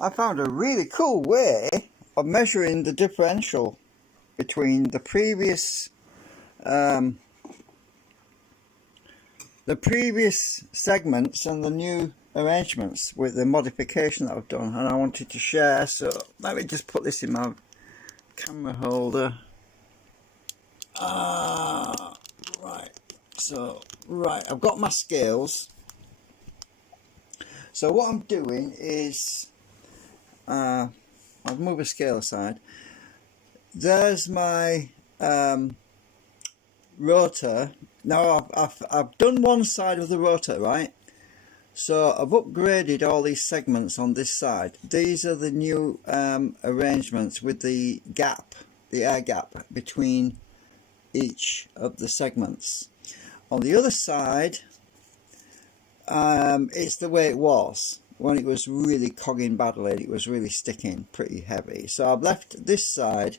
I found a really cool way of measuring the differential between the previous segments and the new arrangements with the modification that I've done, and I wanted to share. So let me just put this in my camera holder. Right, I've got my scales. So what I'm doing is I'll move a scale aside. There's my rotor. Now I've done one side of the rotor, right? So I've upgraded all these segments on this side. These are the new arrangements with the gap, the air gap between each of the segments. On the other side, it's the way it was when it was really cogging badly. It was really sticking pretty heavy. So I've left this side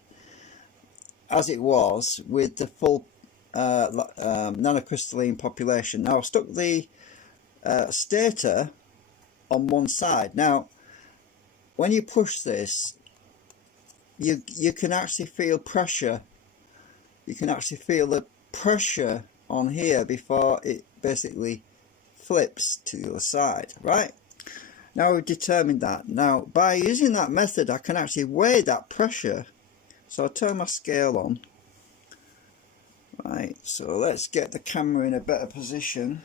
as it was with the full nanocrystalline population. Now I've stuck the stator on one side. Now when you push this, you can actually feel pressure. You can actually feel the pressure on here before it basically flips to the other side, right? Now we've determined that. Now by using that method I can actually weigh that pressure. So I'll turn my scale on. Right, so let's get the camera in a better position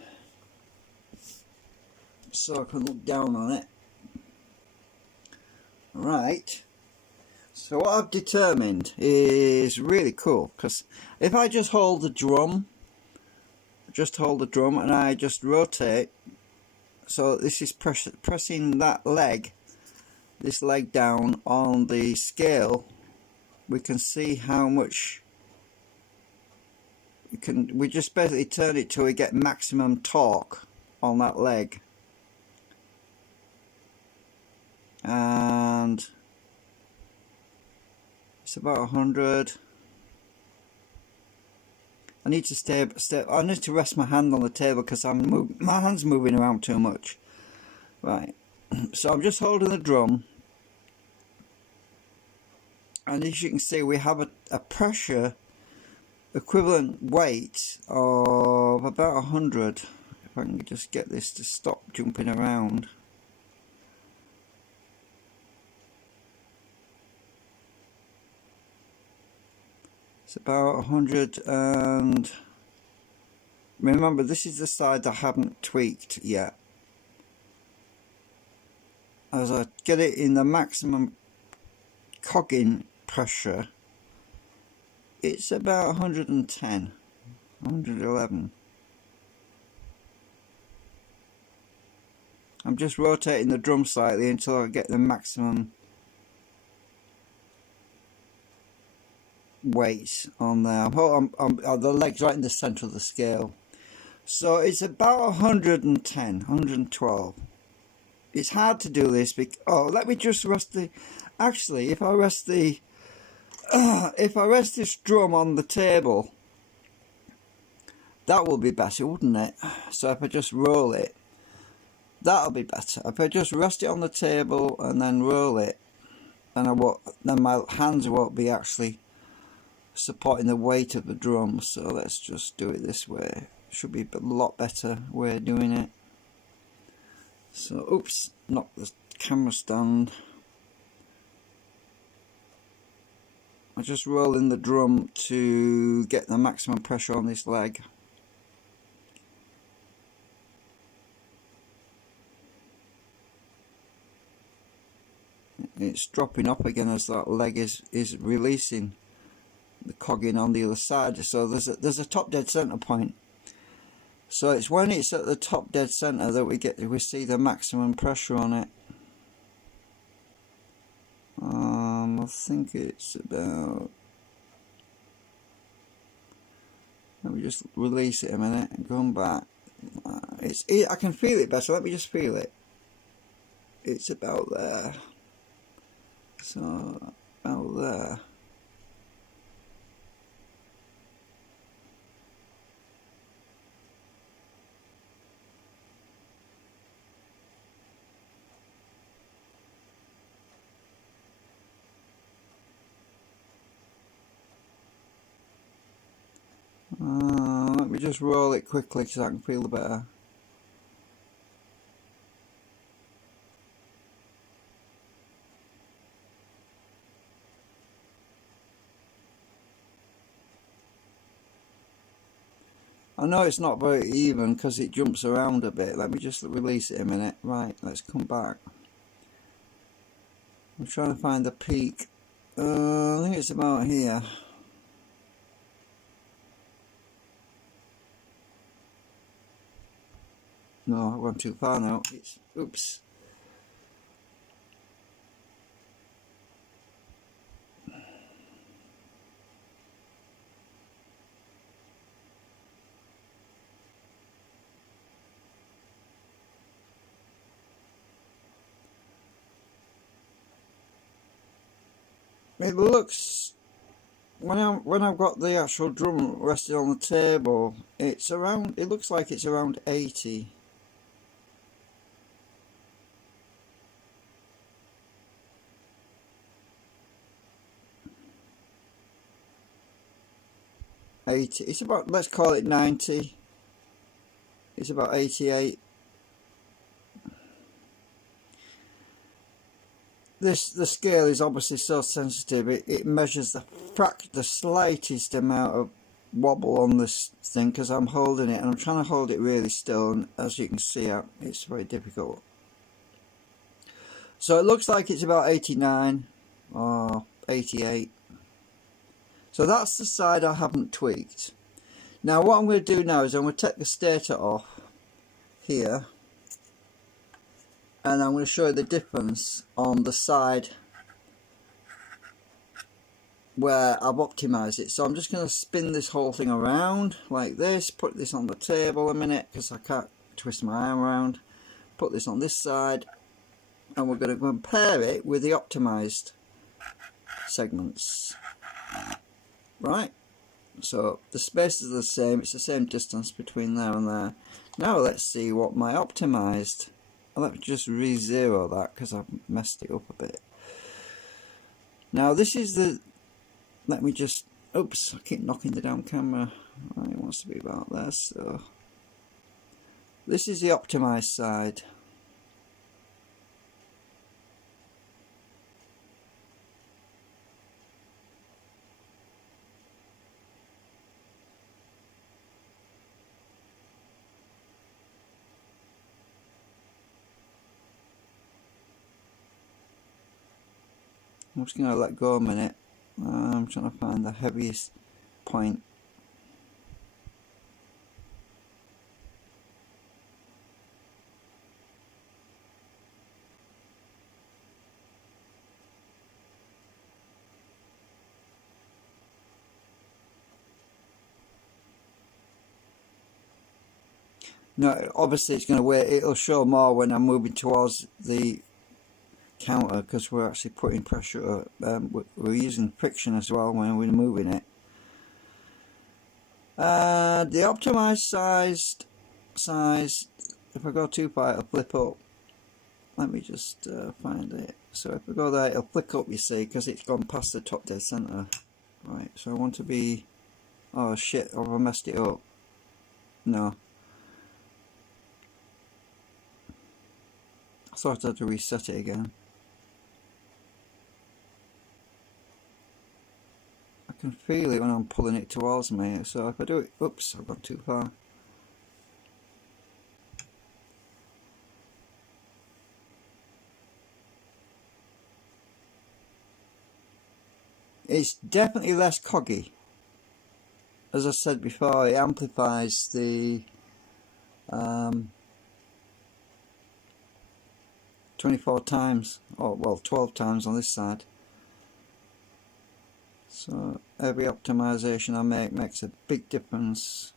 so I can look down on it. Right, so what I've determined is really cool, because if I just hold the drum, and I just rotate, so this is pressing that leg, this leg down on the scale, we can see how much we just basically turn it till we get maximum torque on that leg. And it's about 100. I need to I need to rest my hand on the table because my hand's moving around too much. Right, so I'm just holding the drum, and as you can see we have a pressure equivalent weight of about 100. If I can just get this to stop jumping around. It's about 100, and remember this is the side I haven't tweaked yet. As I get it in the maximum cogging pressure, it's about 110, 111. I'm just rotating the drum slightly until I get the maximum weight on there. The leg's right in the centre of the scale. So it's about 110, 112. It's hard to do this because, let me just rest the, actually if I rest the if I rest this drum on the table, that will be better, wouldn't it? So if I just roll it, that'll be better. If I just rest it on the table and then roll it, then my hands won't be actually supporting the weight of the drum. So let's just do it this way. Should be a lot better way of doing it. So oops, knocked the camera stand. I just roll in the drum to get the maximum pressure on this leg. It's dropping up again as that leg is releasing the cogging on the other side. So there's a top dead center point. So it's when it's at the top dead center that we see the maximum pressure on it. I think it's about, let me just release it a minute and come back. I can feel it better. Let me just feel it. It's about there. So about there. me just roll it quickly so I can feel better. I know it's not very even because it jumps around a bit. Let me just release it a minute. Right, let's come back. I'm trying to find the peak. I think it's about here. No, I've gone too far now. Oops. It looks, when I've got the actual drum rested on the table, it's around. It looks like it's around 80. It's about, let's call it 90. It's about 88. The scale is obviously so sensitive. It measures the slightest amount of wobble on this thing because I'm holding it and I'm trying to hold it really still, and as you can see, it's very difficult. So it looks like it's about 89 or 88. So that's the side I haven't tweaked. Now what I'm going to do now is I'm going to take the stator off here, and I'm going to show you the difference on the side where I've optimized it. So I'm just going to spin this whole thing around like this, put this on the table a minute because I can't twist my arm around, put this on this side, and we're going to compare it with the optimized segments. Right, so the spaces are the same, it's the same distance between there and there. Now let's see what my optimized. Let me just re-zero that because I've messed it up a bit. Now this is the, let me just, oops, I keep knocking the damn camera. Right, it wants to be about there, so this is the optimized side. I'm just going to let go a minute. I'm trying to find the heaviest point. No, obviously it's going to wait. It'll show more when I'm moving towards the counter because we're actually putting pressure. We're using friction as well when we're moving it. The optimized size. If I go too far, it'll flip up. Let me just find it. So if I go there, it'll flick up. You see, because it's gone past the top dead center. Right. So I want to be. Oh shit! Have I messed it up? No. I thought I had to reset it again. I can feel it when I'm pulling it towards me, so if I do it, oops, I've gone too far. It's definitely less coggy. As I said before, it amplifies the 24 times, or well 12 times on this side. So every optimization I make makes a big difference.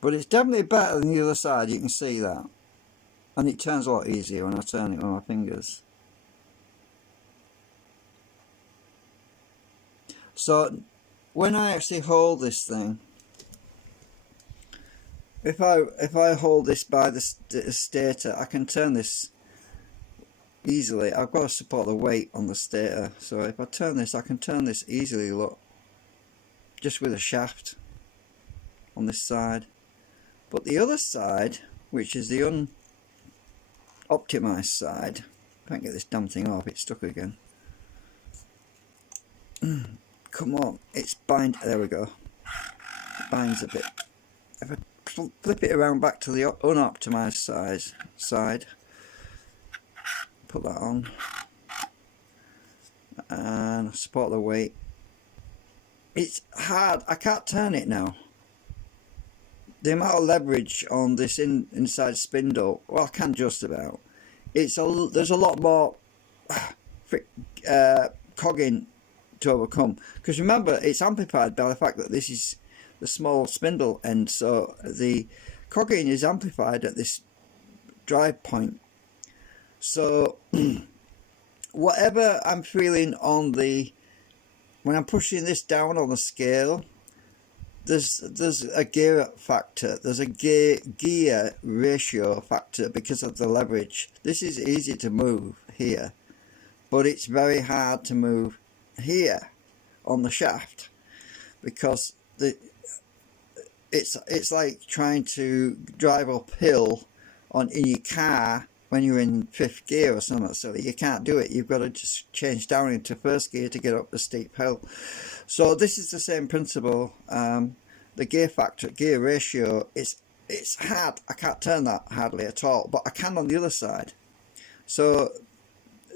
But it's definitely better than the other side, you can see that. And it turns a lot easier when I turn it with my fingers. So when I actually hold this thing, if I hold this by the stator, I can turn this easily. I've got to support the weight on the stator, so if I turn this, I can turn this easily, look, just with a shaft on this side. But the other side, which is the unoptimized side, can't get this damn thing off, it's stuck again. Come on, it's bind, there we go. It binds a bit. If I flip it around back to the unoptimized side, put that on, and support the weight. It's hard, I can't turn it now. The amount of leverage on this inside spindle, well, I can just about. There's a lot more cogging to overcome, because remember, it's amplified by the fact that this is the small spindle end, so the cogging is amplified at this drive point. So whatever I'm feeling on when I'm pushing this down on the scale, there's a gear factor, there's a gear ratio factor because of the leverage. This is easy to move here, but it's very hard to move here on the shaft, because it's like trying to drive uphill in your car when you're in 5th gear or something. So you can't do it, you've got to just change down into 1st gear to get up the steep hill. So this is the same principle. The gear factor, gear ratio, it's hard. I can't turn that hardly at all, but I can on the other side. So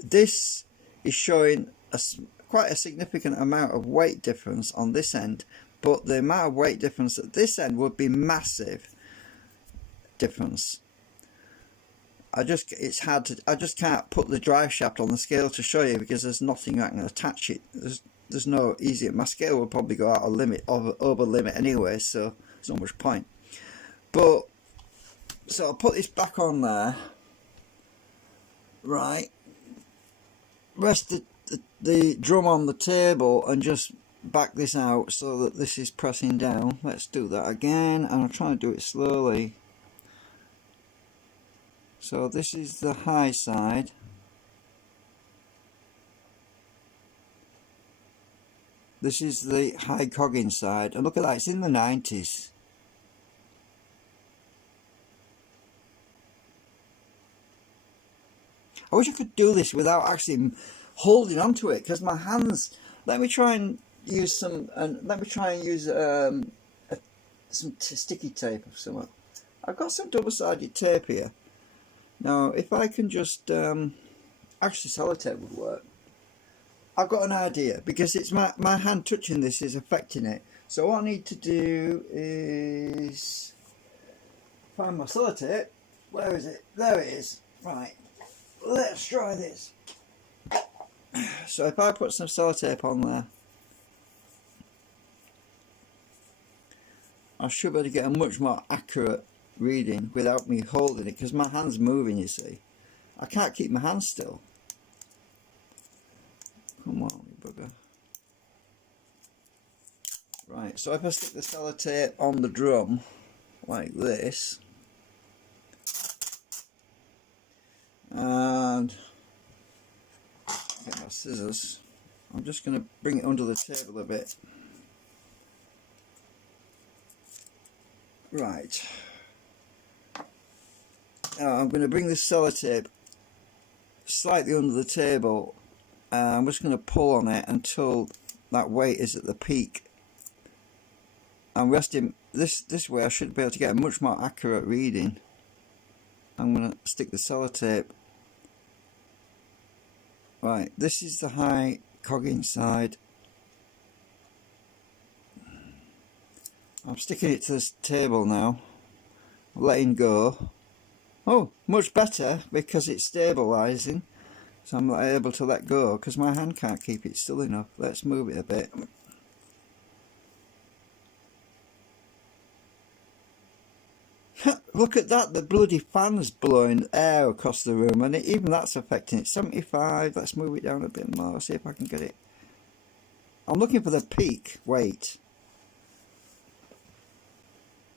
this is showing quite a significant amount of weight difference on this end, but the amount of weight difference at this end would be massive difference. It's hard to, I just can't put the drive shaft on the scale to show you, because there's nothing I can attach it. There's no easy, my scale would probably go out of limit, over limit anyway, so there's not much point. But so I'll put this back on there, right, rest the drum on the table and just back this out so that this is pressing down. Let's do that again, and I'm trying to do it slowly. So this is the high side, this is the high cogging side, and look at that, it's in the 90s. I wish I could do this without actually holding onto it, because my hands, let me try and use some sticky tape or something. I've got some double-sided tape here. Now if I can just actually sellotape would work. I've got an idea, because it's my hand touching this is affecting it. So what I need to do is find my sellotape. Where is it? There it is. Right, let's try this. So if I put some sellotape on there, I should be able to get a much more accurate reading without me holding it, because my hand's moving, you see. I can't keep my hand still. Come on, you bugger. Right, so if I stick the sellotape on the drum like this, and get my scissors, I'm just going to bring it under the table a bit. Right, now I'm going to bring this sellotape slightly under the table, and I'm just going to pull on it until that weight is at the peak. I'm resting this way. I should be able to get a much more accurate reading. I'm going to stick the sellotape. Right, this is the high cogging side. I'm sticking it to this table now, letting go. Oh, much better, because it's stabilising, so I'm not able to let go because my hand can't keep it still enough. Let's move it a bit. Look at that, the bloody fan's blowing air across the room, and even that's affecting it. 75, let's move it down a bit more, see if I can get it. I'm looking for the peak weight.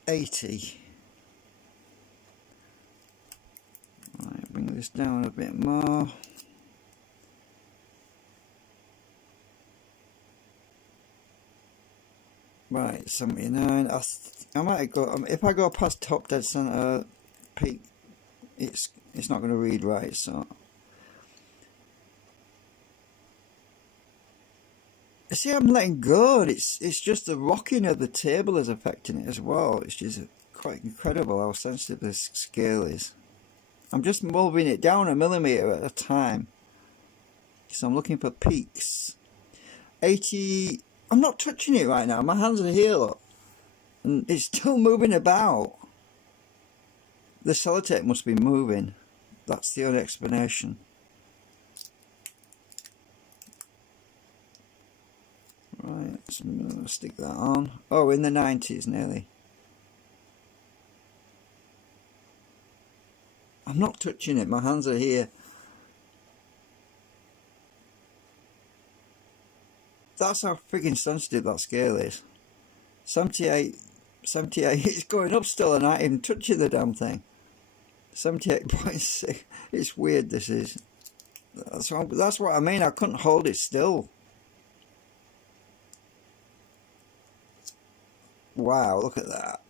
80. Right, bring this down a bit more. Right, 79. I might go, if I go past top dead center peak, it's not going to read right, so. See, I'm letting go. It's just the rocking of the table is affecting it as well. It's just quite incredible how sensitive this scale is. I'm just moving it down a millimeter at a time. So I'm looking for peaks. 80. I'm not touching it right now. My hands are here, look. And it's still moving about. The sellotape must be moving. That's the only explanation. Right, let's stick that on. Oh, in the 90s nearly. I'm not touching it. My hands are here. That's how freaking sensitive that scale is. 78. It's going up still and I ain't even touching the damn thing. 78.6. It's weird, this is. That's what I mean. I couldn't hold it still. Wow, look at that.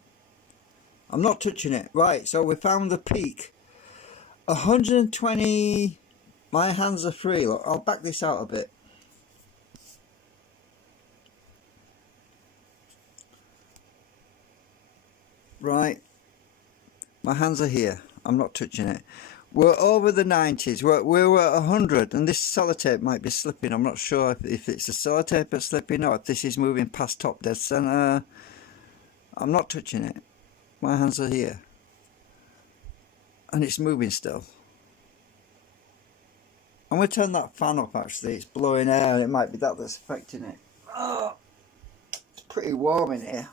I'm not touching it. Right, so we found the peak. 120. My hands are free. Look, I'll back this out a bit. Right. My hands are here. I'm not touching it. We're over the 90s. We're at 100, and this sellotape might be slipping. I'm not sure if it's the sellotape that's slipping or if this is moving past top dead center. I'm not touching it. My hands are here. And it's moving still. I'm going to turn that fan up actually. It's blowing air and it might be that that's affecting it. Oh, it's pretty warm in here.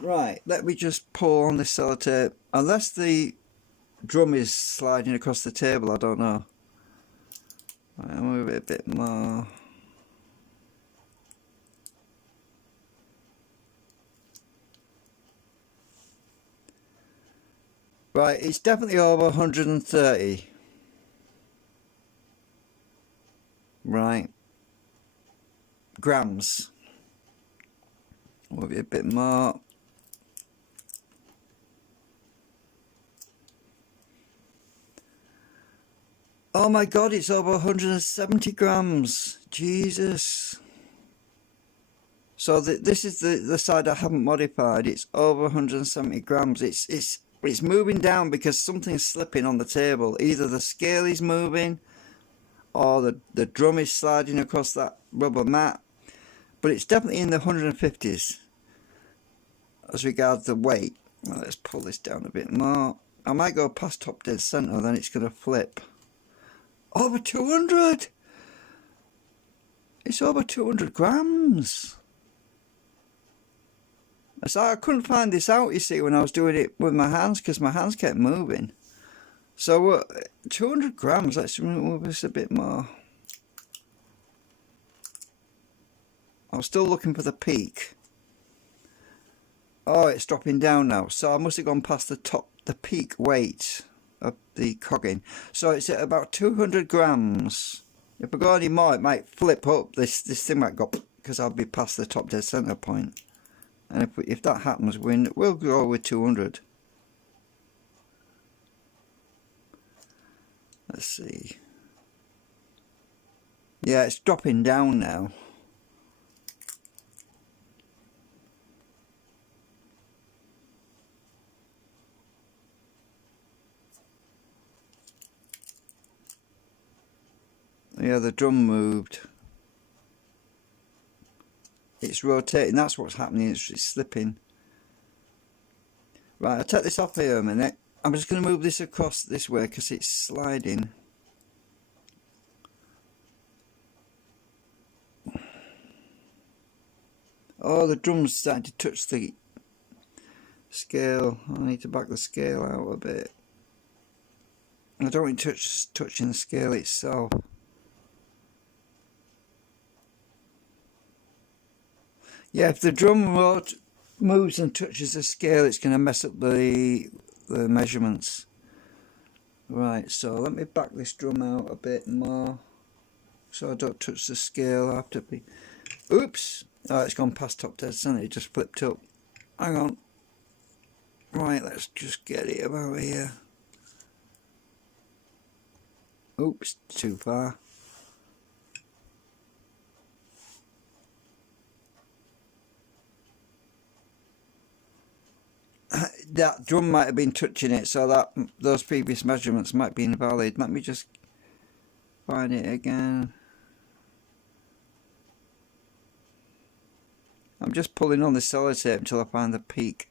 Right, let me just pull on this sellotape. Unless the drum is sliding across the table, I don't know. Right, I'll move it a bit more. Right, it's definitely over 130. Right. Grams. Move it a bit more. Oh my god, it's over 170 grams. Jesus. So this is the side I haven't modified. It's over 170 grams. It's moving down because something's slipping on the table. Either the scale is moving or the drum is sliding across that rubber mat. But it's definitely in the 150s as regards the weight. Well, let's pull this down a bit more. I might go past top dead center, then it's going to flip. Over 200! It's over 200 grams. So I couldn't find this out, you see, when I was doing it with my hands, because my hands kept moving. So 200 grams, let's move this a bit more. I was still looking for the peak. Oh, it's dropping down now. So I must have gone past the peak weight of the cogging. So it's at about 200 grams. If I go any more, it might flip up. This thing might go, because I'll be past the top dead center point. And if that happens, we'll go with 200. Let's see. Yeah, it's dropping down now. Yeah, the drum moved. It's rotating, that's what's happening, it's slipping. Right, I'll take this off here a minute. I'm just going to move this across this way because it's sliding. Oh, the drum's starting to touch the scale. I need to back the scale out a bit. I don't want it touching the scale itself. Yeah, if the drum moves and touches the scale, it's going to mess up the measurements. Right, so let me back this drum out a bit more so I don't touch the scale. I have to be... Oops! Oh, it's gone past top dead center, it just flipped up. Hang on. Right, let's just get it about here. Oops, too far. That drum might have been touching it, so that those previous measurements might be invalid. Let me just find it again. I'm just pulling on the sellotape until I find the peak.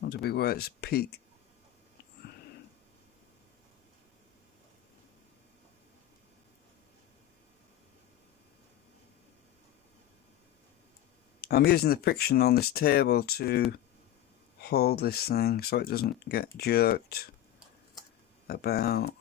Want to be where it's peak. I'm using the friction on this table to hold this thing so it doesn't get jerked about.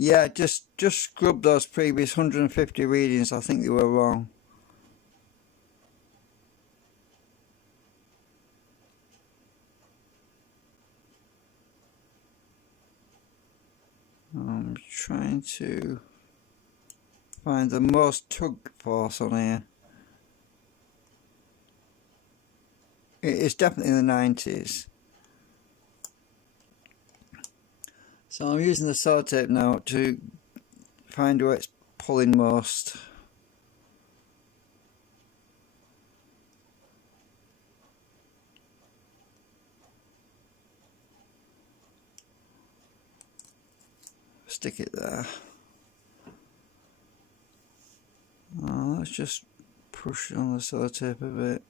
Yeah, just scrub those previous 150 readings. I think they were wrong. I'm trying to find the most tug force on here. It's definitely in the 90s. So I'm using the sellotape now to find where it's pulling most. Stick it there. Let's just push on the sellotape a bit.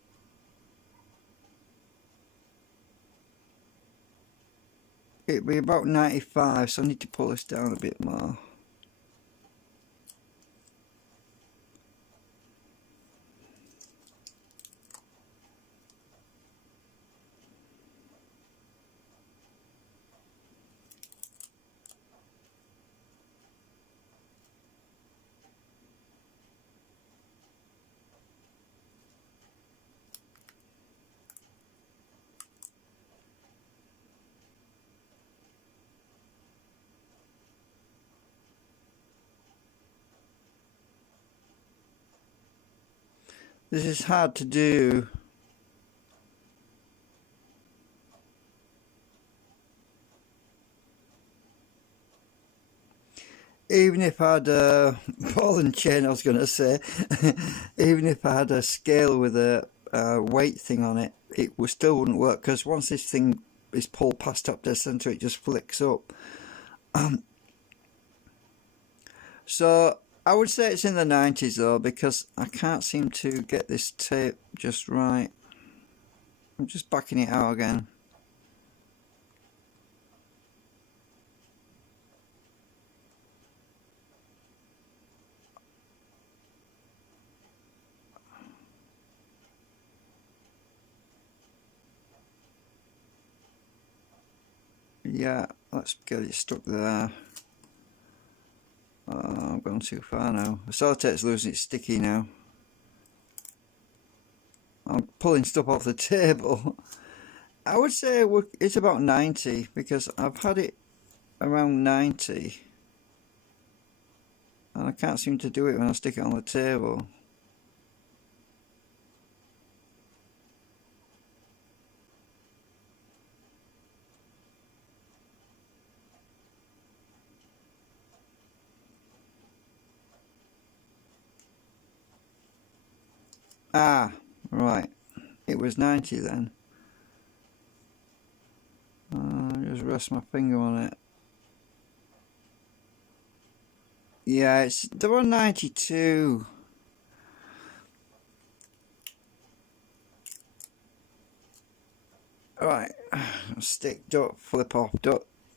It'd be about 95, so I need to pull this down a bit more. This is hard to do. Even if I had a ball and chain, I was going to say, even if I had a scale with a weight thing on it, it still wouldn't work, because once this thing is pulled past top dead center, it just flicks up. So I would say it's in the 90s though, because I can't seem to get this tape just right. I'm just backing it out again. Yeah, let's get it stuck there. I've gone too far now. The sellotape's losing its sticky now. I'm pulling stuff off the table. I would say it's about 90, because I've had it around 90 and I can't seem to do it when I stick it on the table. Ah, right. It was 90 then. Just rest my finger on it. Yeah, they're on 92. Alright, stick, don't flip off,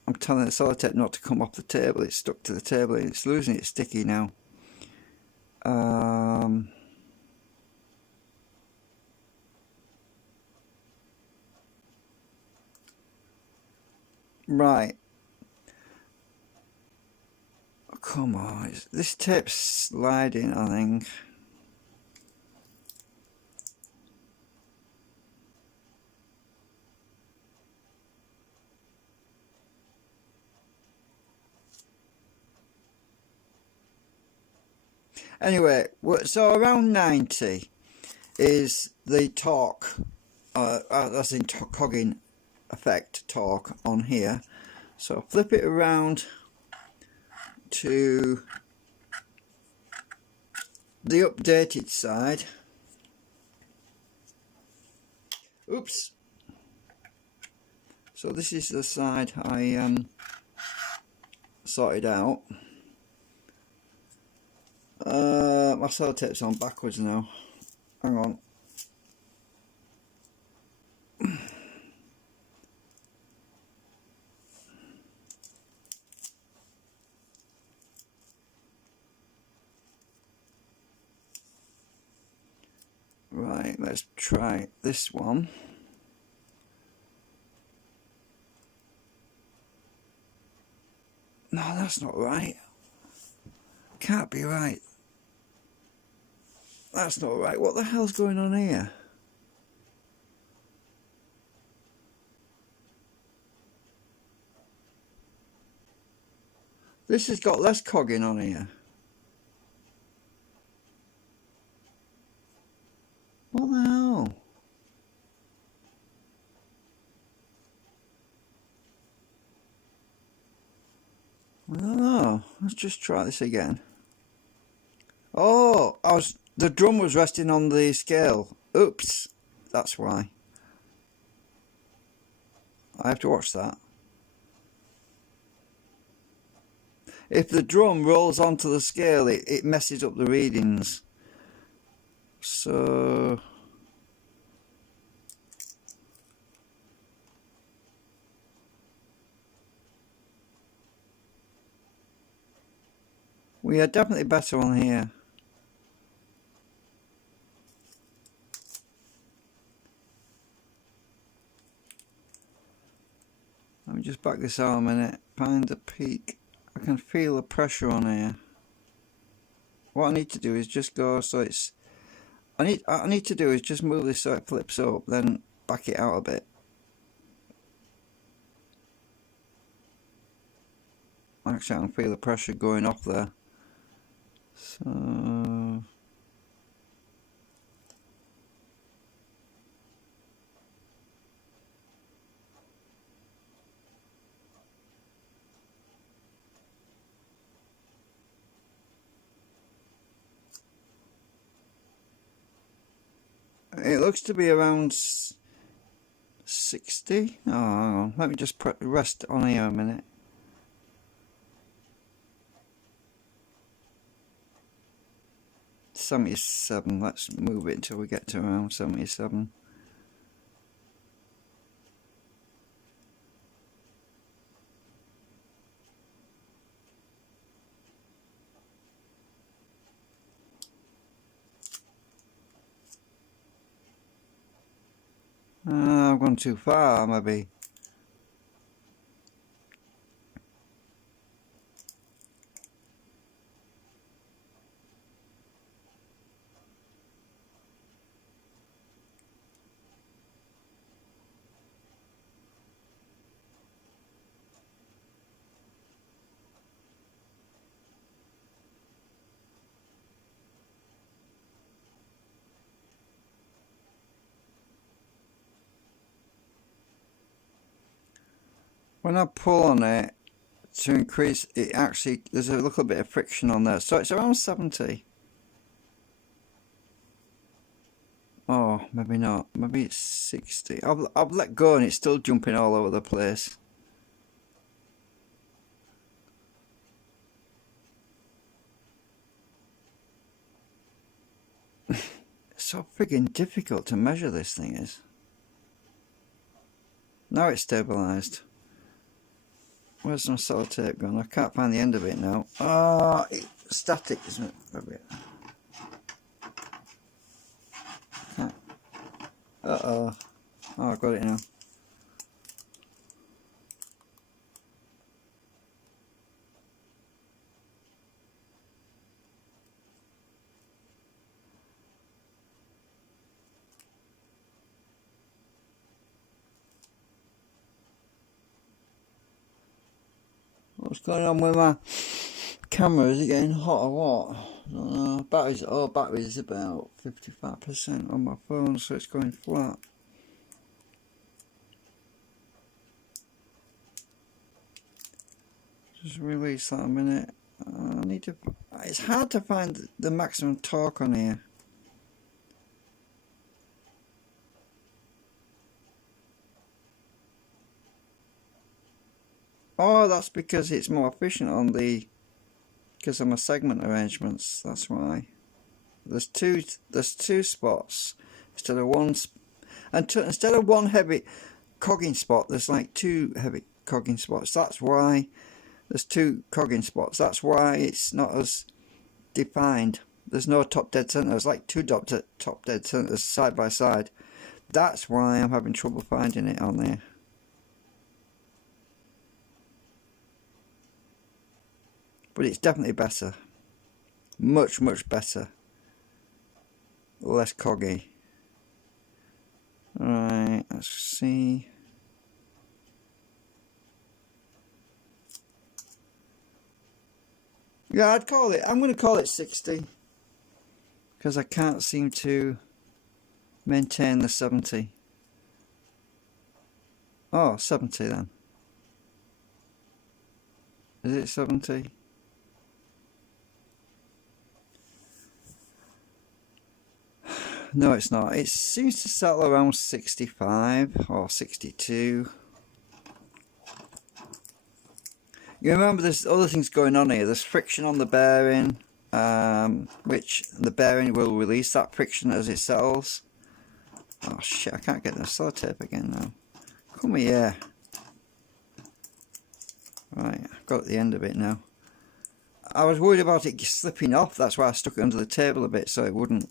I'm telling the sellotape not to come off the table, it's stuck to the table and it's losing its sticky now. Right. Oh, come on, this tape's sliding, I think. Anyway, so around 90 is the torque, that's in cogging effect torque on here. So flip it around to the updated side. Oops. So this is the side I sorted out. My sellotape's on backwards now. Hang on. Right, let's try this one. No, that's not right. Can't be right. That's not right. What the hell's going on here? This has got less cogging on here. What the hell? I don't know. Let's just try this again. Oh, the drum was resting on the scale. Oops, that's why. I have to watch that. If the drum rolls onto the scale, it messes up the readings. So we are definitely better on here. Let me just back this out a minute. Find the peak. I can feel the pressure on here. What I need to do is just go so it's. I need to do is just move this so it flips up, then back it out a bit. Actually, I can feel the pressure going off there. So. It looks to be around 60. Oh, hang on. Let me just rest on here a minute. .77. Let's move it until we get to around 77. I've gone too far, maybe. When I pull on it to increase it, actually there's a little bit of friction on there, so it's around 70. Oh, maybe not. Maybe it's 60. I've let go and it's still jumping all over the place. It's so friggin' difficult to measure, this thing is. Now it's stabilised. Where's my sellotape gone? I can't find the end of it now. Oh, it's static, isn't it? Uh-oh. Oh, I've got it now. What's going on with my camera, is it getting hot or what? I don't know. Battery's about 55% on my phone, so it's going flat. Just release that a minute. I need to. It's hard to find the maximum torque on here. Oh, that's because it's more efficient on the. Because of my segment arrangements. That's why. There's two spots instead of one. Instead of one heavy cogging spot, there's like two heavy cogging spots. That's why. There's two cogging spots. That's why it's not as defined. There's no top dead center. There's like two top dead centers side by side. That's why I'm having trouble finding it on there. But it's definitely better. Much better. Less coggy. Alright, let's see. Yeah, I'm going to call it 60. Because I can't seem to maintain the 70. Oh, 70 then. Is it 70? No, it's not. It seems to settle around 65 or 62. You remember there's other things going on here. There's friction on the bearing, which the bearing will release that friction as it settles. Oh shit, I can't get the sellotape again now. Come here. Right, I've got the end of it now. I was worried about it slipping off. That's why I stuck it under the table a bit so it wouldn't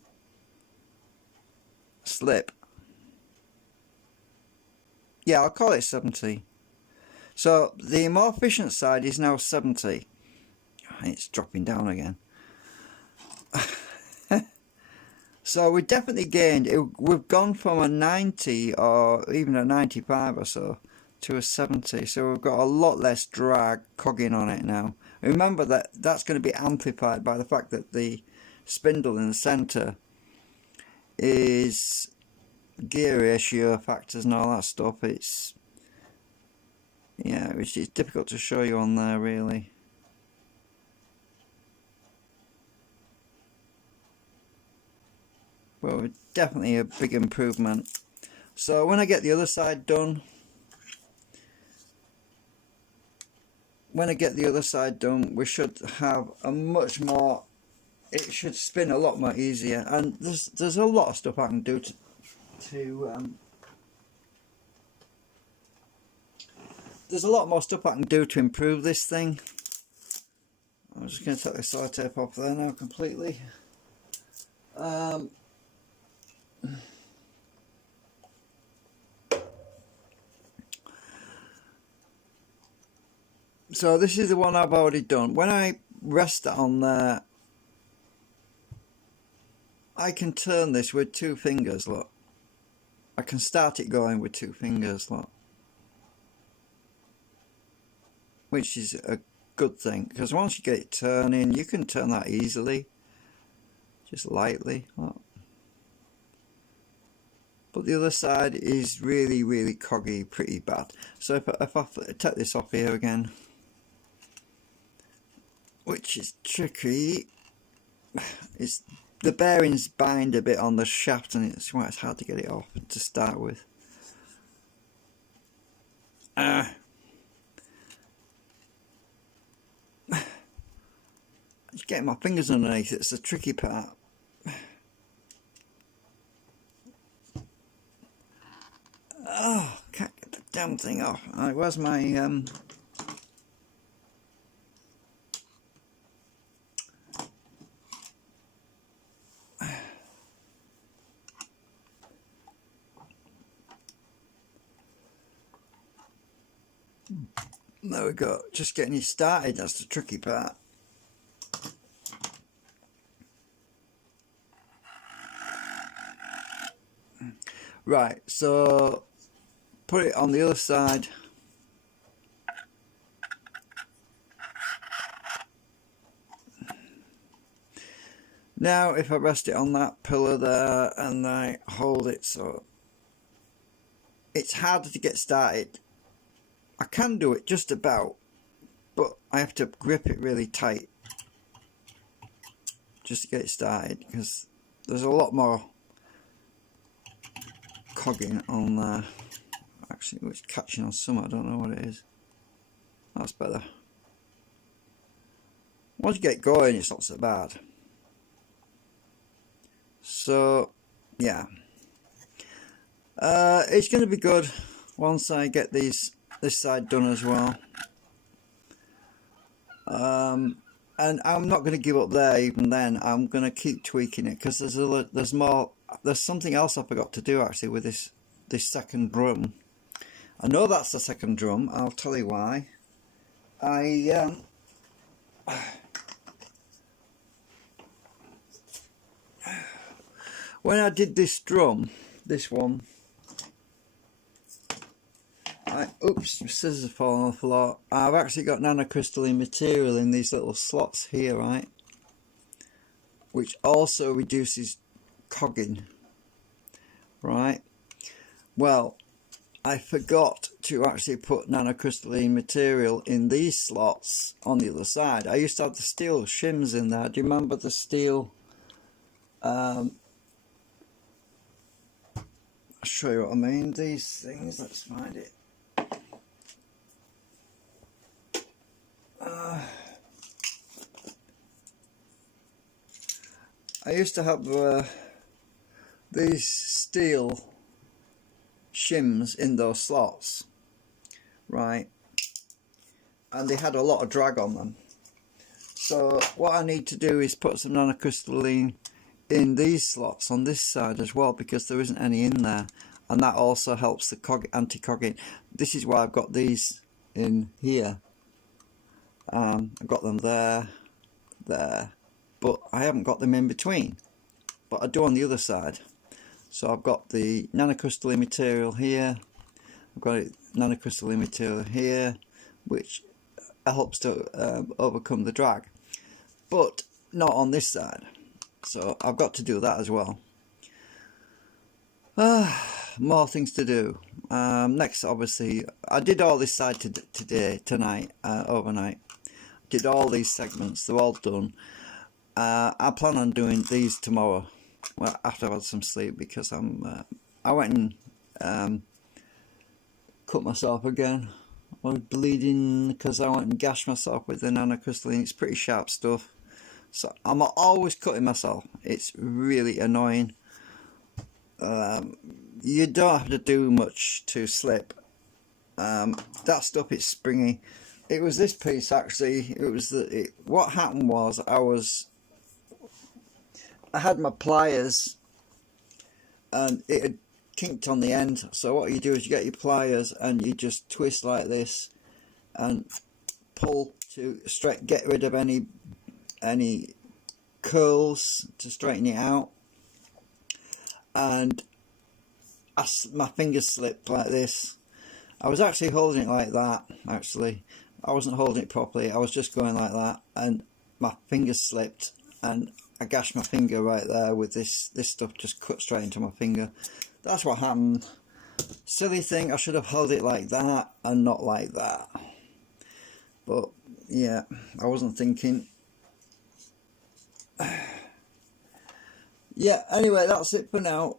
slip. Yeah, I'll call it 70. So the more efficient side is now 70. It's dropping down again. So we definitely gained. We've gone from a 90 or even a 95 or so to a 70. So we've got a lot less drag cogging on it now. Remember that that's going to be amplified by the fact that the spindle in the centre is gear ratio factors and all that stuff. It's which is difficult to show you on there really. Well, definitely a big improvement. So when I get the other side done, we should have a much more. It should spin a lot more easier, and there's a lot of stuff I can do there's a lot more stuff I can do to improve this thing. I'm just going to take the sellotape off there now completely. So this is the one I've already done. When I rest it on there, I can turn this with two fingers, look. I can start it going with two fingers, look. Which is a good thing, because once you get it turning, you can turn that easily. Just lightly, look. But the other side is really coggy, pretty bad. So if I take this off here again, which is tricky, it's the bearings bind a bit on the shaft, and it's why it's hard to get it off to start with. Just getting my fingers underneath it's the tricky part. Oh, can't get the damn thing off. Alright, where's my there we go. Just getting you started, that's the tricky part. Right, so put it on the other side. Now if I rest it on that pillar there and I hold it, so it's harder to get started. I can do it just about, but I have to grip it really tight just to get it started, because there's a lot more cogging on there. Actually, it's catching on some, I don't know what it is. That's better. Once you get going, it's not so bad. So yeah, it's going to be good once I get this side done as well. And I'm not going to give up there even then. I'm going to keep tweaking it, because there's more. There's something else I forgot to do actually with this second drum. I know that's the second drum. I'll tell you why. When I did this drum, this one, oops, my scissors have fallen off the floor. I've actually got nanocrystalline material in these little slots here, right? Which also reduces cogging, right? Well, I forgot to actually put nanocrystalline material in these slots on the other side. I used to have the steel shims in there. Do you remember the steel? I'll show you what I mean. These things, let's find it. I used to have these steel shims in those slots, right, and they had a lot of drag on them. So what I need to do is put some nanocrystalline in these slots on this side as well, because there isn't any in there, and that also helps the anti-cogging. This is why I've got these in here. I've got them there, but I haven't got them in between, but I do on the other side. So I've got the nanocrystalline material here, I've got nanocrystalline material here, which helps to overcome the drag, but not on this side. So I've got to do that as well. More things to do. Next, obviously, I did all this side tonight, overnight. Did all these segments, they're all done. I plan on doing these tomorrow, well, after I've had some sleep, because I went and cut myself again. I was bleeding because I went and gashed myself with the nanocrystalline. It's pretty sharp stuff, so I'm always cutting myself. It's really annoying. You don't have to do much to slip. That stuff is springy. It was this piece actually. It was what happened was I had my pliers and it had kinked on the end. So what you do is you get your pliers and you just twist like this and pull to get rid of any curls to straighten it out. And my fingers slipped like this. I was actually holding it like that. Actually, I wasn't holding it properly. I was just going like that, and my fingers slipped, and I gashed my finger right there with this stuff just cut straight into my finger. That's what happened. Silly thing. I should have held it like that and not like that. But yeah, I wasn't thinking. Yeah. Anyway, that's it for now.